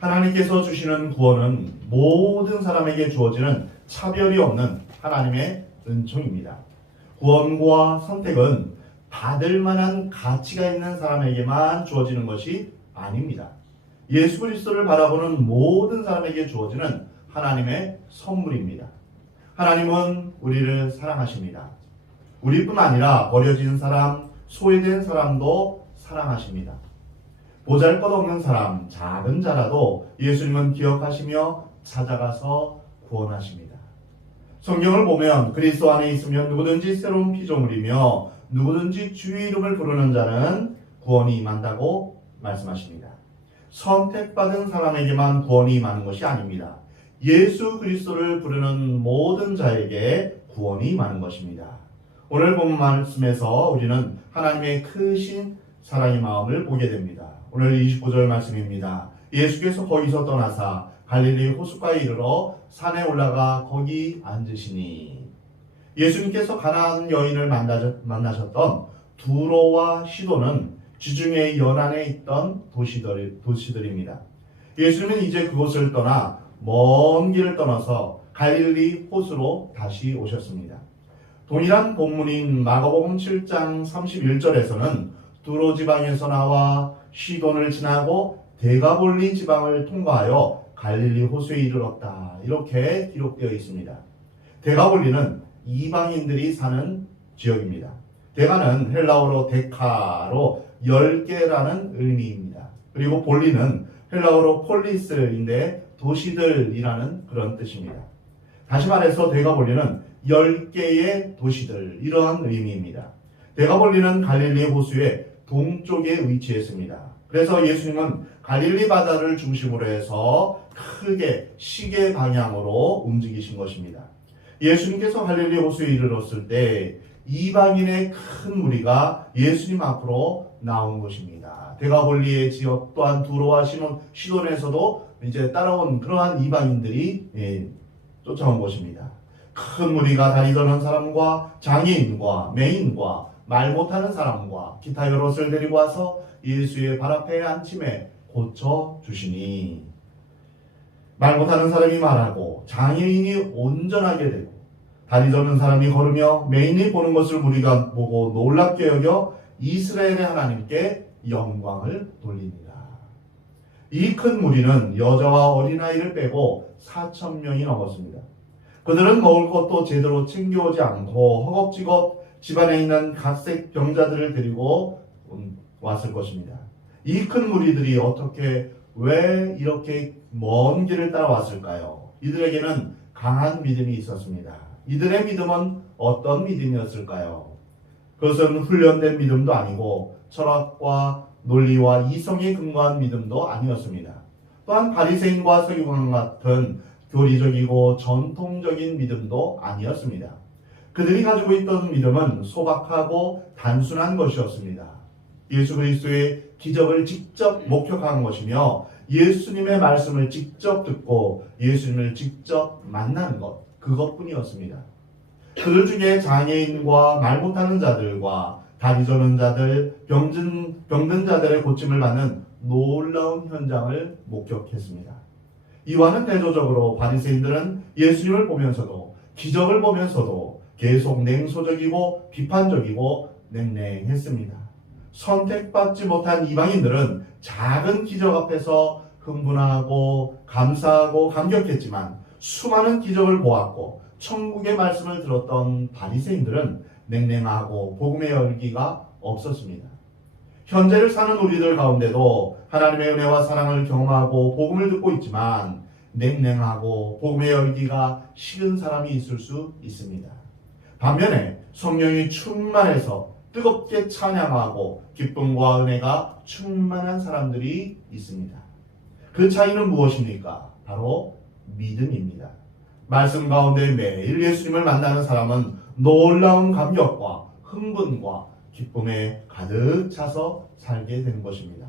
하나님께서 주시는 구원은 모든 사람에게 주어지는 차별이 없는 하나님의 은총입니다. 구원과 선택은 받을 만한 가치가 있는 사람에게만 주어지는 것이 아닙니다. 예수 그리스도를 바라보는 모든 사람에게 주어지는 하나님의 선물입니다. 하나님은 우리를 사랑하십니다. 우리뿐 아니라 버려진 사람, 소외된 사람도 사랑하십니다. 보잘것없는 사람, 작은 자라도 예수님은 기억하시며 찾아가서 구원하십니다. 성경을 보면 그리스도 안에 있으면 누구든지 새로운 피조물이며 누구든지 주의 이름을 부르는 자는 구원이 임한다고 말씀하십니다. 선택받은 사람에게만 구원이 임하는 것이 아닙니다. 예수 그리스도를 부르는 모든 자에게 구원이 임하는 것입니다. 오늘 본 말씀에서 우리는 하나님의 크신 사랑의 마음을 보게 됩니다. 오늘 29절 말씀입니다. 예수께서 거기서 떠나사 갈릴리 호숫가에 이르러 산에 올라가 거기 앉으시니. 예수님께서 가나안 여인을 만나셨던 두로와 시도는 지중해 연안에 있던 도시들입니다. 예수님은 이제 그곳을 떠나 먼 길을 떠나서 갈릴리 호수로 다시 오셨습니다. 동일한 본문인 마가복음 7장 31절에서는 두로 지방에서 나와 시돈을 지나고 데가볼리 지방을 통과하여 갈릴리 호수에 이르렀다. 이렇게 기록되어 있습니다. 데가볼리는 이방인들이 사는 지역입니다. 데가는 헬라어로 데카로 10개라는 의미입니다. 그리고 볼리는 헬라어로 폴리스인데 도시들이라는 그런 뜻입니다. 다시 말해서 데가볼리는 10개의 도시들, 이러한 의미입니다. 데가볼리는 갈릴리 호수의 동쪽에 위치했습니다. 그래서 예수님은 갈릴리 바다를 중심으로 해서 크게 시계 방향으로 움직이신 것입니다. 예수님께서 갈릴리 호수에 이르렀을 때 이방인의 큰 무리가 예수님 앞으로 나온 것입니다. 데가볼리의 지역 또한 두로와 시돈에서도 이제 따라온 그러한 이방인들이 쫓아온 것입니다. 큰 무리가 다리 저는 사람과 장애인과 맹인과 말 못하는 사람과 기타 여럿을 데리고 와서 예수의 발 앞에 앉힘에 고쳐주시니. 말 못하는 사람이 말하고 장애인이 온전하게 되고 다리 저는 사람이 걸으며 맹인이 보는 것을 무리가 보고 놀랍게 여겨 이스라엘의 하나님께 영광을 돌립니다. 이 큰 무리는 여자와 어린아이를 빼고 4,000명이 넘었습니다. 그들은 먹을 것도 제대로 챙겨오지 않고 허겁지겁 집안에 있는 각색 병자들을 데리고 왔을 것입니다. 이 큰 무리들이 왜 이렇게 먼 길을 따라왔을까요? 이들에게는 강한 믿음이 있었습니다. 이들의 믿음은 어떤 믿음이었을까요? 그것은 훈련된 믿음도 아니고 철학과 논리와 이성에 근거한 믿음도 아니었습니다. 또한 바리새인과 서기관 같은 교리적이고 전통적인 믿음도 아니었습니다. 그들이 가지고 있던 믿음은 소박하고 단순한 것이었습니다. 예수 그리스도의 기적을 직접 목격한 것이며 예수님의 말씀을 직접 듣고 예수님을 직접 만나는 것, 그것뿐이었습니다. 그들 중에 장애인과 말 못하는 자들과 다리 저는 자들, 병든 자들의 고침을 받는 놀라운 현장을 목격했습니다. 이와는 대조적으로 바리새인들은 예수님을 보면서도 기적을 보면서도 계속 냉소적이고 비판적이고 냉랭했습니다. 선택받지 못한 이방인들은 작은 기적 앞에서 흥분하고 감사하고 감격했지만 수많은 기적을 보았고 천국의 말씀을 들었던 바리새인들은 냉랭하고 복음의 열기가 없었습니다. 현재를 사는 우리들 가운데도 하나님의 은혜와 사랑을 경험하고 복음을 듣고 있지만 냉랭하고 복음의 열기가 식은 사람이 있을 수 있습니다. 반면에 성령이 충만해서 뜨겁게 찬양하고 기쁨과 은혜가 충만한 사람들이 있습니다. 그 차이는 무엇입니까? 바로 믿음입니다. 말씀 가운데 매일 예수님을 만나는 사람은 놀라운 감격과 흥분과 기쁨에 가득 차서 살게 되는 것입니다.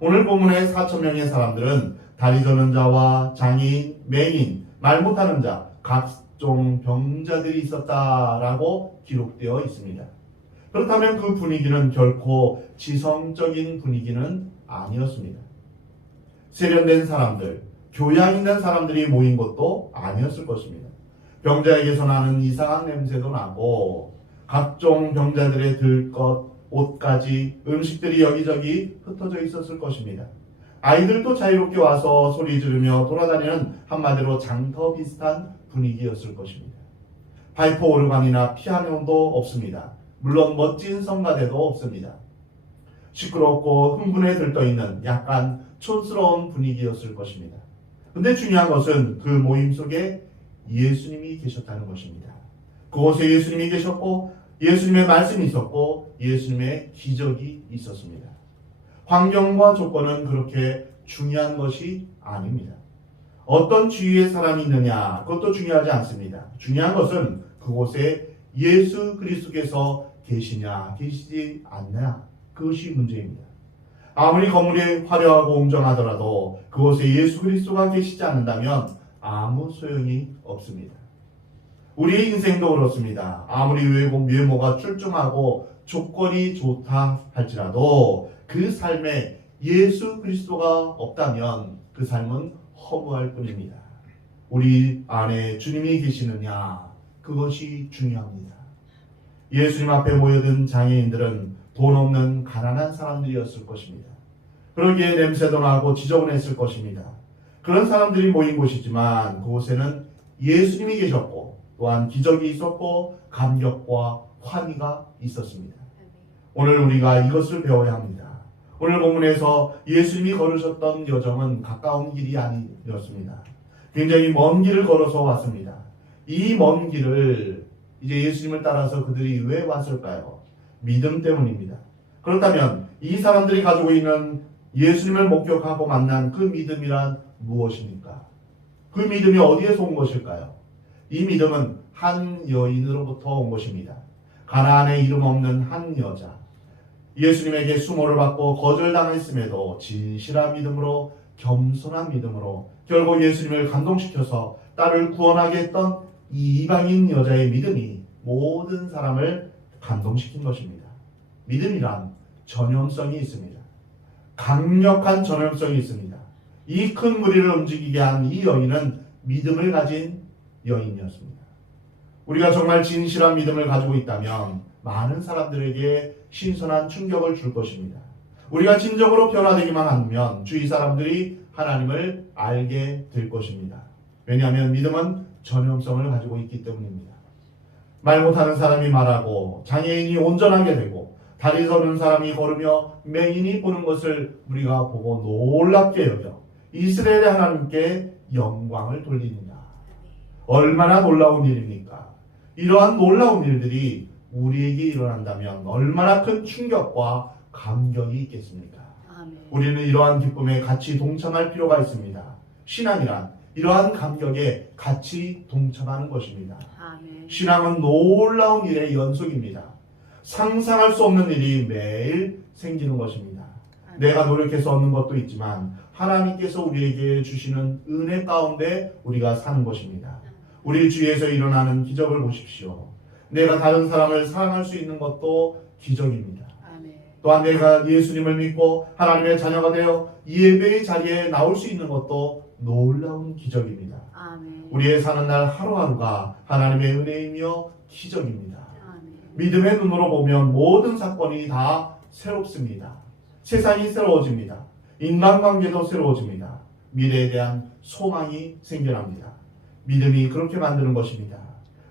오늘 본문의 4,000명의 사람들은 다리 저는 자와 장애인, 맹인, 말 못하는 자, 각종 병자들이 있었다라고 기록되어 있습니다. 그렇다면 그 분위기는 결코 지성적인 분위기는 아니었습니다. 세련된 사람들, 교양 있는 사람들이 모인 것도 아니었을 것입니다. 병자에게서 나는 이상한 냄새도 나고 각종 병자들의 들것, 옷까지 음식들이 여기저기 흩어져 있었을 것입니다. 아이들도 자유롭게 와서 소리 지르며 돌아다니는 한마디로 장터 비슷한 분위기였을 것입니다. 파이프 오르간이나 피아노도 없습니다. 물론 멋진 성가대도 없습니다. 시끄럽고 흥분에 들떠있는 약간 촌스러운 분위기였을 것입니다. 근데 중요한 것은 그 모임 속에 예수님이 계셨다는 것입니다. 그곳에 예수님이 계셨고 예수님의 말씀이 있었고 예수님의 기적이 있었습니다. 환경과 조건은 그렇게 중요한 것이 아닙니다. 어떤 주위에 사람이 있느냐 그것도 중요하지 않습니다. 중요한 것은 그곳에 예수 그리스도께서 계시냐 계시지 않느냐 그것이 문제입니다. 아무리 건물이 화려하고 웅장하더라도 그곳에 예수 그리스도가 계시지 않는다면 아무 소용이 없습니다. 우리의 인생도 그렇습니다. 아무리 외모가 출중하고 조건이 좋다 할지라도 그 삶에 예수 그리스도가 없다면 그 삶은 허무할 뿐입니다. 우리 안에 주님이 계시느냐 그것이 중요합니다. 예수님 앞에 모여든 장애인들은 돈 없는 가난한 사람들이었을 것입니다. 그러기에 냄새도 나고 지저분했을 것입니다. 그런 사람들이 모인 곳이지만 그곳에는 예수님이 계셨고 또한 기적이 있었고 감격과 환희가 있었습니다. 오늘 우리가 이것을 배워야 합니다. 오늘 본문에서 예수님이 걸으셨던 여정은 가까운 길이 아니었습니다. 굉장히 먼 길을 걸어서 왔습니다. 이 먼 길을 이제 예수님을 따라서 그들이 왜 왔을까요? 믿음 때문입니다. 그렇다면 이 사람들이 가지고 있는 예수님을 목격하고 만난 그 믿음이란 무엇입니까? 그 믿음이 어디에서 온 것일까요? 이 믿음은 한 여인으로부터 온 것입니다. 가나안에 이름 없는 한 여자. 예수님에게 수모를 받고 거절당했음에도 진실한 믿음으로 겸손한 믿음으로 결국 예수님을 감동시켜서 딸을 구원하게 했던 이 이방인 여자의 믿음이 모든 사람을 감동시킨 것입니다. 믿음이란 전염성이 있습니다. 강력한 전염성이 있습니다. 이 큰 무리를 움직이게 한 이 여인은 믿음을 가진 여인이었습니다. 우리가 정말 진실한 믿음을 가지고 있다면 많은 사람들에게 신선한 충격을 줄 것입니다. 우리가 진정으로 변화되기만 하면 주위 사람들이 하나님을 알게 될 것입니다. 왜냐하면 믿음은 전염성을 가지고 있기 때문입니다. 말 못하는 사람이 말하고 장애인이 온전하게 되고 다리 서는 사람이 걸으며 맹인이 보는 것을 우리가 보고 놀랍게 여겨 이스라엘의 하나님께 영광을 돌리느냐. 얼마나 놀라운 일입니까? 이러한 놀라운 일들이 우리에게 일어난다면 얼마나 큰 충격과 감격이 있겠습니까? 아멘. 우리는 이러한 기쁨에 같이 동참할 필요가 있습니다. 신앙이란 이러한 감격에 같이 동참하는 것입니다. 아멘. 신앙은 놀라운 일의 연속입니다. 상상할 수 없는 일이 매일 생기는 것입니다. 아멘. 내가 노력해서 얻는 것도 있지만 하나님께서 우리에게 주시는 은혜 가운데 우리가 사는 것입니다. 우리 주위에서 일어나는 기적을 보십시오. 내가 다른 사람을 사랑할 수 있는 것도 기적입니다. 아멘. 또한 내가 예수님을 믿고 하나님의 자녀가 되어 예배의 자리에 나올 수 있는 것도 놀라운 기적입니다. 아멘. 우리의 사는 날 하루하루가 하나님의 은혜이며 기적입니다. 아멘. 믿음의 눈으로 보면 모든 사건이 다 새롭습니다. 세상이 새로워집니다. 인간관계도 새로워집니다. 미래에 대한 소망이 생겨납니다. 믿음이 그렇게 만드는 것입니다.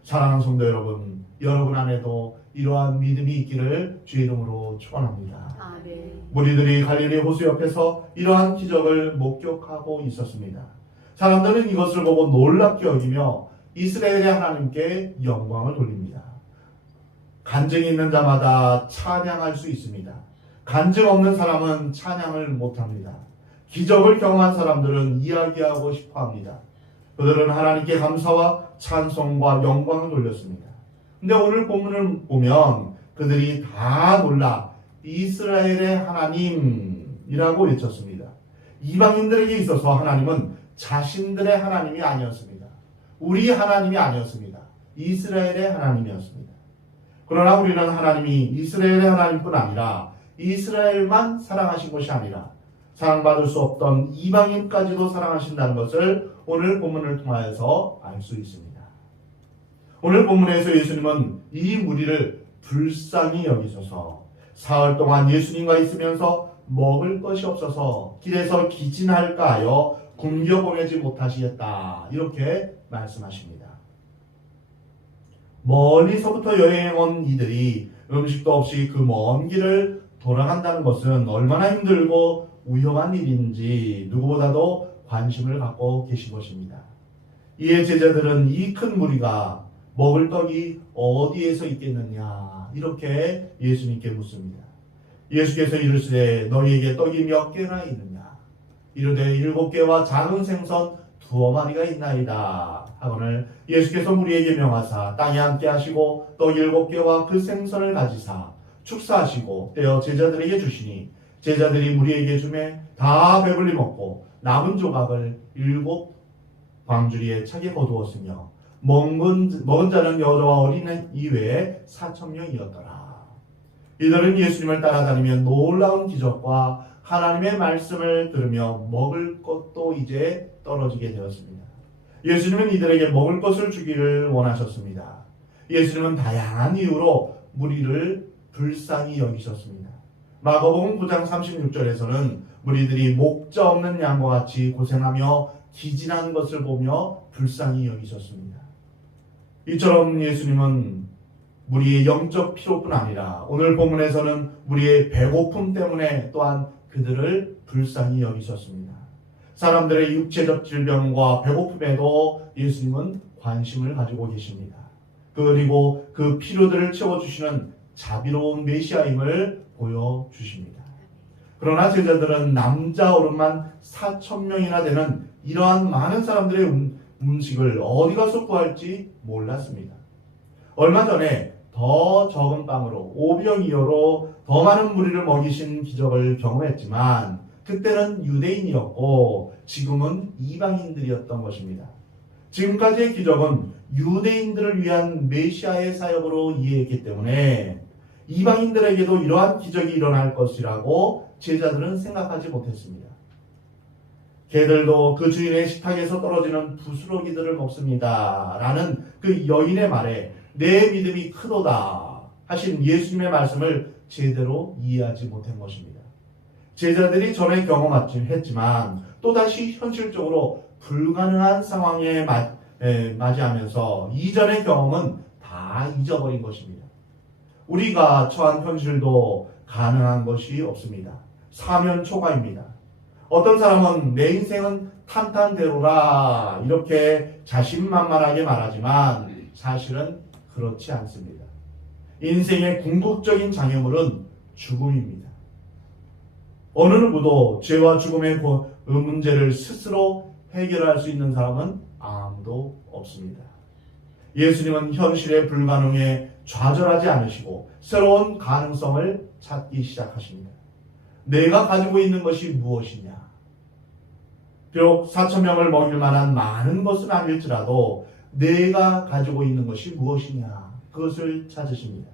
사랑하는 성도 여러분, 여러분 안에도 이러한 믿음이 있기를 주의 이름으로 축원합니다. 아멘. 무리들이 갈릴리 호수 옆에서 이러한 기적을 목격하고 있었습니다. 사람들은 이것을 보고 놀랍게 여기며 이스라엘의 하나님께 영광을 돌립니다. 간증이 있는 자마다 찬양할 수 있습니다. 간증 없는 사람은 찬양을 못합니다. 기적을 경험한 사람들은 이야기하고 싶어합니다. 그들은 하나님께 감사와 찬송과 영광을 돌렸습니다. 근데 오늘 본문을 보면 그들이 다 놀라 이스라엘의 하나님이라고 외쳤습니다. 이방인들에게 있어서 하나님은 자신들의 하나님이 아니었습니다. 우리 하나님이 아니었습니다. 이스라엘의 하나님이었습니다. 그러나 우리는 하나님이 이스라엘의 하나님뿐 아니라 이스라엘만 사랑하신 것이 아니라 사랑받을 수 없던 이방인까지도 사랑하신다는 것을 오늘 본문을 통하여서 알 수 있습니다. 오늘 본문에서 예수님은 이 무리를 불쌍히 여기셔서 사흘 동안 예수님과 있으면서 먹을 것이 없어서 길에서 기진할까 하여 굶겨 보내지 못하시겠다, 이렇게 말씀하십니다. 멀리서부터 여행해 온 이들이 음식도 없이 그 먼 길을 돌아간다는 것은 얼마나 힘들고 위험한 일인지 누구보다도 관심을 갖고 계신 것입니다. 이에 제자들은 이 큰 무리가 먹을 떡이 어디에서 있겠느냐, 이렇게 예수님께 묻습니다. 예수께서 이르시되 너희에게 떡이 몇 개나 있느냐? 이르되 7개와 작은 생선 2마리가 있나이다 하거늘 예수께서 무리에게 명하사 땅에 앉게 하시고 떡 7개와 그 생선을 가지사 축사하시고 떼어 제자들에게 주시니 제자들이 무리에게 주매 다 배불리 먹고 남은 조각을 7 광주리에 차게 거두었으며 먹은 자는 여자와 어린애 이외에 4,000명이었더라. 이들은 예수님을 따라다니며 놀라운 기적과 하나님의 말씀을 들으며 먹을 것도 이제 떨어지게 되었습니다. 예수님은 이들에게 먹을 것을 주기를 원하셨습니다. 예수님은 다양한 이유로 무리를 불쌍히 여기셨습니다. 마가복음 9장 36절에서는 무리들이 목자 없는 양과 같이 고생하며 기진하는 것을 보며 불쌍히 여기셨습니다. 이처럼 예수님은 무리의 영적 필요뿐 아니라 오늘 본문에서는 무리의 배고픔 때문에 또한 그들을 불쌍히 여기셨습니다. 사람들의 육체적 질병과 배고픔에도 예수님은 관심을 가지고 계십니다. 그리고 그 필요들을 채워주시는 자비로운 메시아임을 보여주십니다. 그러나 제자들은 남자 어른만 4,000명이나 되는 이러한 많은 사람들의 음식을 어디 가서 구할지 몰랐습니다. 얼마 전에 더 적은 빵으로 5병이어로 더 많은 무리를 먹이신 기적을 경험했지만 그때는 유대인이었고 지금은 이방인들이었던 것입니다. 지금까지의 기적은 유대인들을 위한 메시아의 사역으로 이해했기 때문에 이방인들에게도 이러한 기적이 일어날 것이라고 제자들은 생각하지 못했습니다. 개들도 그 주인의 식탁에서 떨어지는 부스러기들을 먹습니다 라는 그 여인의 말에 내 믿음이 크도다 하신 예수님의 말씀을 제대로 이해하지 못한 것입니다. 제자들이 전에 경험했지만 또다시 현실적으로 불가능한 상황에 맞이하면서 이전의 경험은 다 잊어버린 것입니다. 우리가 처한 현실도 가능한 것이 없습니다. 사면초가입니다. 어떤 사람은 내 인생은 탄탄대로라 이렇게 자신만만하게 말하지만 사실은 그렇지 않습니다. 인생의 궁극적인 장애물은 죽음입니다. 어느 누구도 죄와 죽음의 문제를 스스로 해결할 수 있는 사람은 아무도 없습니다. 예수님은 현실의 불가능에 좌절하지 않으시고 새로운 가능성을 찾기 시작하십니다. 내가 가지고 있는 것이 무엇이냐? 비록 4,000명을 먹일 만한 많은 것은 아닐지라도 내가 가지고 있는 것이 무엇이냐? 그것을 찾으십니다.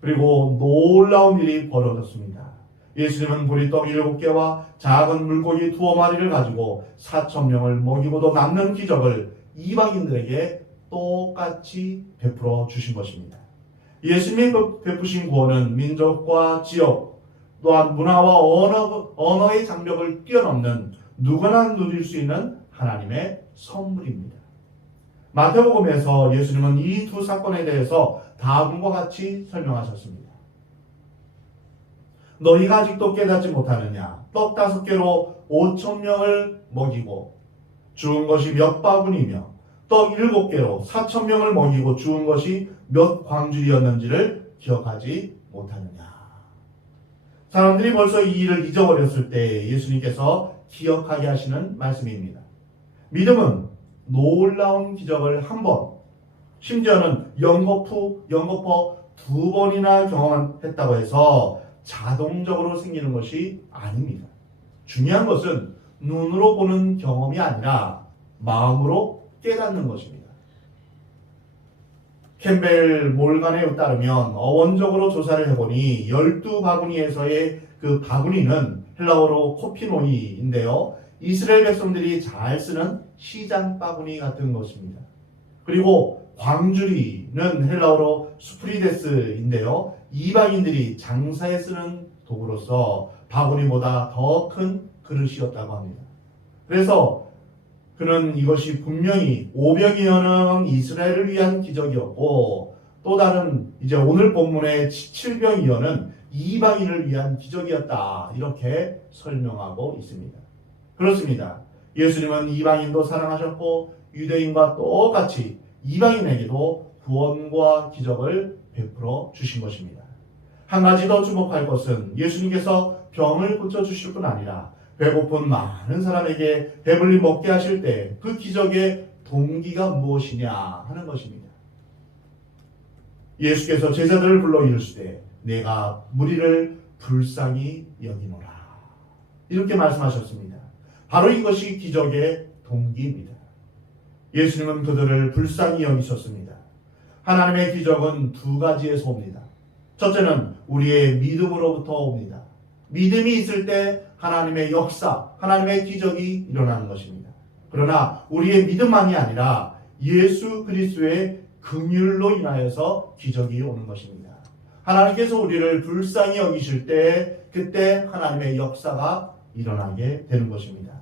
그리고 놀라운 일이 벌어졌습니다. 예수님은 보리떡 7개와 작은 물고기 2마리를 가지고 4,000명을 먹이고도 남는 기적을 이방인들에게 똑같이 베풀어 주신 것입니다. 예수님이 베푸신 구원은 민족과 지역 또한 문화와 언어의 장벽을 뛰어넘는 누구나 누릴 수 있는 하나님의 선물입니다. 마태복음에서 예수님은 이 두 사건에 대해서 다음과 같이 설명하셨습니다. 너희가 아직도 깨닫지 못하느냐? 떡 5개로 5,000명을 먹이고 주운 것이 몇 바구니며 떡 7개로 4,000명을 먹이고 주운 것이 몇 광줄이었는지를 기억하지 못하느냐? 사람들이 벌써 이 일을 잊어버렸을 때 예수님께서 기억하게 하시는 말씀입니다. 믿음은 놀라운 기적을 한 번, 심지어는 연거푸 2번이나 경험했다고 해서 자동적으로 생기는 것이 아닙니다. 중요한 것은 눈으로 보는 경험이 아니라 마음으로 깨닫는 것입니다. 캠벨 몰간에 따르면 어원적으로 조사를 해보니 12바구니에서의 그 바구니는 헬라어로 코피노이인데요. 이스라엘 백성들이 잘 쓰는 시장 바구니 같은 것입니다. 그리고 광주리는 헬라어로 스프리데스인데요. 이방인들이 장사에 쓰는 도구로서 바구니보다 더 큰 그릇이었다고 합니다. 그래서 그는 이것이 분명히 500여 년 이스라엘을 위한 기적이었고, 또 다른 이제 오늘 본문의 7병이어는 이방인을 위한 기적이었다, 이렇게 설명하고 있습니다. 그렇습니다. 예수님은 이방인도 사랑하셨고 유대인과 똑같이 이방인에게도 구원과 기적을 베풀어 주신 것입니다. 한 가지 더 주목할 것은 예수님께서 병을 고쳐주실 뿐 아니라 배고픈 많은 사람에게 배불리 먹게 하실 때 그 기적의 동기가 무엇이냐 하는 것입니다. 예수께서 제자들을 불러 이르시되 내가 무리를 불쌍히 여기노라, 이렇게 말씀하셨습니다. 바로 이것이 기적의 동기입니다. 예수님은 그들을 불쌍히 여기셨습니다. 하나님의 기적은 두 가지에서 옵니다. 첫째는 우리의 믿음으로부터 옵니다. 믿음이 있을 때 하나님의 역사, 하나님의 기적이 일어나는 것입니다. 그러나 우리의 믿음만이 아니라 예수 그리스도의 긍휼로 인하여서 기적이 오는 것입니다. 하나님께서 우리를 불쌍히 여기실 때 그때 하나님의 역사가 일어나게 되는 것입니다.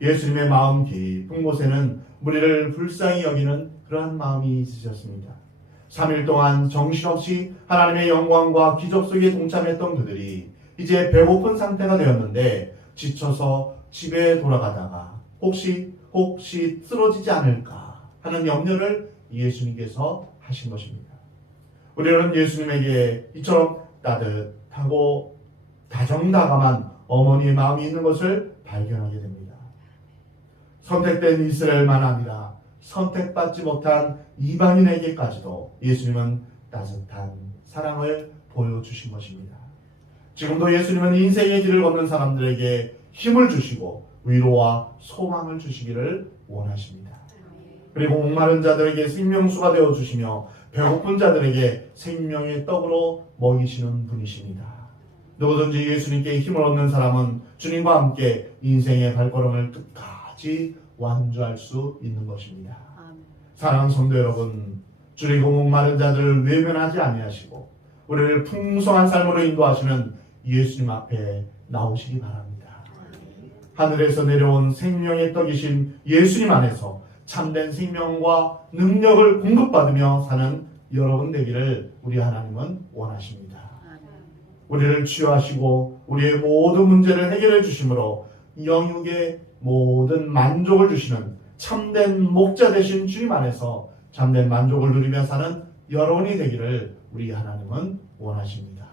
예수님의 마음 깊은 곳에는 우리를 불쌍히 여기는 그러한 마음이 있으셨습니다. 3일 동안 정신없이 하나님의 영광과 기적 속에 동참했던 그들이 이제 배고픈 상태가 되었는데 지쳐서 집에 돌아가다가 혹시 쓰러지지 않을까 하는 염려를 예수님께서 하신 것입니다. 우리는 예수님에게 이처럼 따뜻하고 다정다감한 어머니의 마음이 있는 것을 발견하게 됩니다. 선택된 이스라엘만 아니라 선택받지 못한 이방인에게까지도 예수님은 따뜻한 사랑을 보여주신 것입니다. 지금도 예수님은 인생의 길을 걷는 사람들에게 힘을 주시고 위로와 소망을 주시기를 원하십니다. 그리고 목마른 자들에게 생명수가 되어주시며 배고픈 자들에게 생명의 떡으로 먹이시는 분이십니다. 누구든지 예수님께 힘을 얻는 사람은 주님과 함께 인생의 발걸음을 끝까지 완주할 수 있는 것입니다. 사랑하는 성도 여러분, 줄이고 목마른 자들을 외면하지 아니하시고 우리를 풍성한 삶으로 인도하시는 예수님 앞에 나오시기 바랍니다. 하늘에서 내려온 생명의 떡이신 예수님 안에서 참된 생명과 능력을 공급받으며 사는 여러분 되기를 우리 하나님은 원하십니다. 우리를 치유하시고 우리의 모든 문제를 해결해 주심으로 영육의 모든 만족을 주시는 참된 목자 되신 주님 안에서 참된 만족을 누리며 사는 여러분이 되기를 우리 하나님은 원하십니다.